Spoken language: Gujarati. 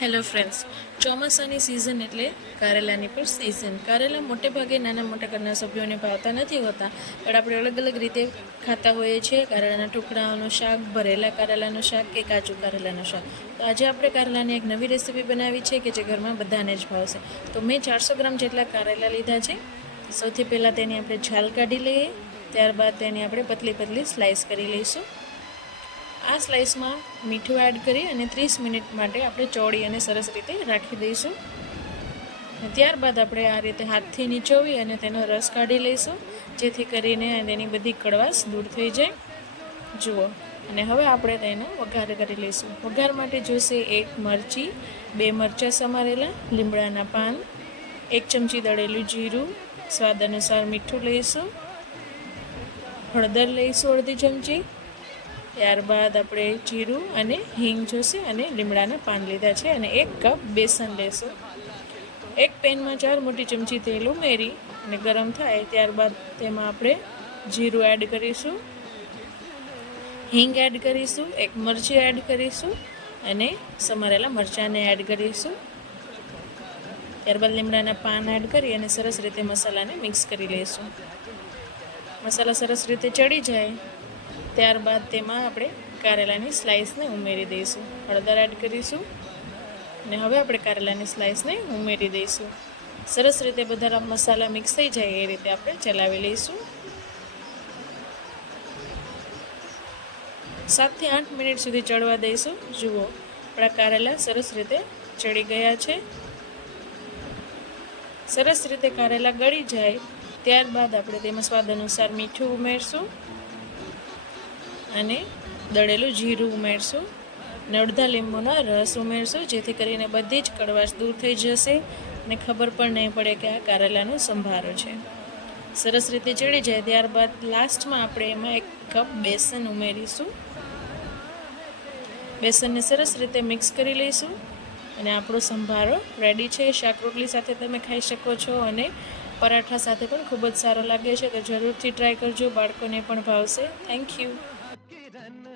હેલો ફ્રેન્ડ્સ ચોમાસાની સિઝન એટલે કારેલાની પણ સિઝન કારેલા મોટે ભાગે નાના મોટા ઘરના સભ્યોને ભાવતા નથી હોતા, પણ આપણે અલગ અલગ રીતે ખાતા હોઈએ છીએ. કારેલાના ટુકડાઓનું શાક, ભરેલા કારેલાનું શાક કે કાચું કારેલાનું શાક. તો આજે આપણે કારેલાની એક નવી રેસીપી બનાવી છે કે જે ઘરમાં બધાને જ ભાવશે. તો મેં ચારસો ગ્રામ જેટલા કારેલા લીધા છે. સૌથી પહેલાં તેની આપણે છાલ કાઢી લઈએ. ત્યારબાદ તેની આપણે પતલી પતલી સ્લાઇસ કરી લઈશું. આ સ્લાઇસમાં મીઠું એડ કરી અને ત્રીસ મિનિટ માટે આપણે ચોળી અને સરસ રીતે રાખી દઈશું. ત્યારબાદ આપણે આ રીતે હાથથી નીચોવી અને તેનો રસ કાઢી લઈશું, જેથી કરીને તેની બધી કડવાશ દૂર થઈ જાય. જુઓ, અને હવે આપણે તેનો વઘાર કરી લઈશું. વઘાર માટે જોઈશે એક મરચી, બે મરચાં સમારેલા, લીમડાના પાન, એક ચમચી દળેલું જીરું, સ્વાદ અનુસાર મીઠું લઈશું, હળદર લઈશું અડધી ચમચી ત્યારબાદ આપણે જીરું અને હિંગ જોશે અને લીમડાના પાન લીધા છે અને એક કપ બેસન લેશું. એક પેનમાં ચાર મોટી ચમચી તેલ ઉમેરી અને ગરમ થાય ત્યારબાદ તેમાં આપણે જીરું એડ કરીશું. હિંગ એડ કરીશું, એક મરચી એડ કરીશું અને સમારેલા મરચાંને એડ કરીશું. ત્યારબાદ લીમડાના પાન એડ કરી અને સરસ રીતે મસાલાને મિક્સ કરી લઈશું. મસાલા સરસ રીતે ચડી જાય. ત્યારબાદ તેમાં આપણે કારેલાની સ્લાઇસને ઉમેરી દઈશું. હળદર એડ કરીશું અને હવે આપણે કારેલાની સ્લાઇસને ઉમેરી દઈશું. સરસ રીતે બધા મસાલા મિક્સ થઈ જાય એ રીતે આપણે ચલાવી લઈશું. સાતથી આઠ મિનિટ સુધી ચડવા દઈશું. જુઓ, આપણા કારેલા સરસ રીતે ચડી ગયા છે. સરસ રીતે કારેલા ગળી જાય. ત્યારબાદ આપણે તેમાં સ્વાદ અનુસાર મીઠું ઉમેરશું. અને દળેલું જીરું ઉમેરશું અને અડધા લીંબુનો રસ ઉમેરશું, જેથી કરીને બધી જ કડવાશ દૂર થઈ જશે અને ખબર પણ નહીં પડે કે આ કારેલાનો સંભારો છે. સરસ રીતે ચડી જાય. ત્યારબાદ લાસ્ટમાં આપણે એમાં એક કપ બેસન ઉમેરીશું. બેસનને સરસ રીતે મિક્સ કરી લઈશું અને આપણો સંભારો રેડી છે. શાક રોટલી સાથે તમે ખાઈ શકો છો અને પરાઠા સાથે પણ ખૂબ જ સારો લાગે છે. તો જરૂરથી ટ્રાય કરજો. બાળકોને પણ ભાવશે. Thank you. And.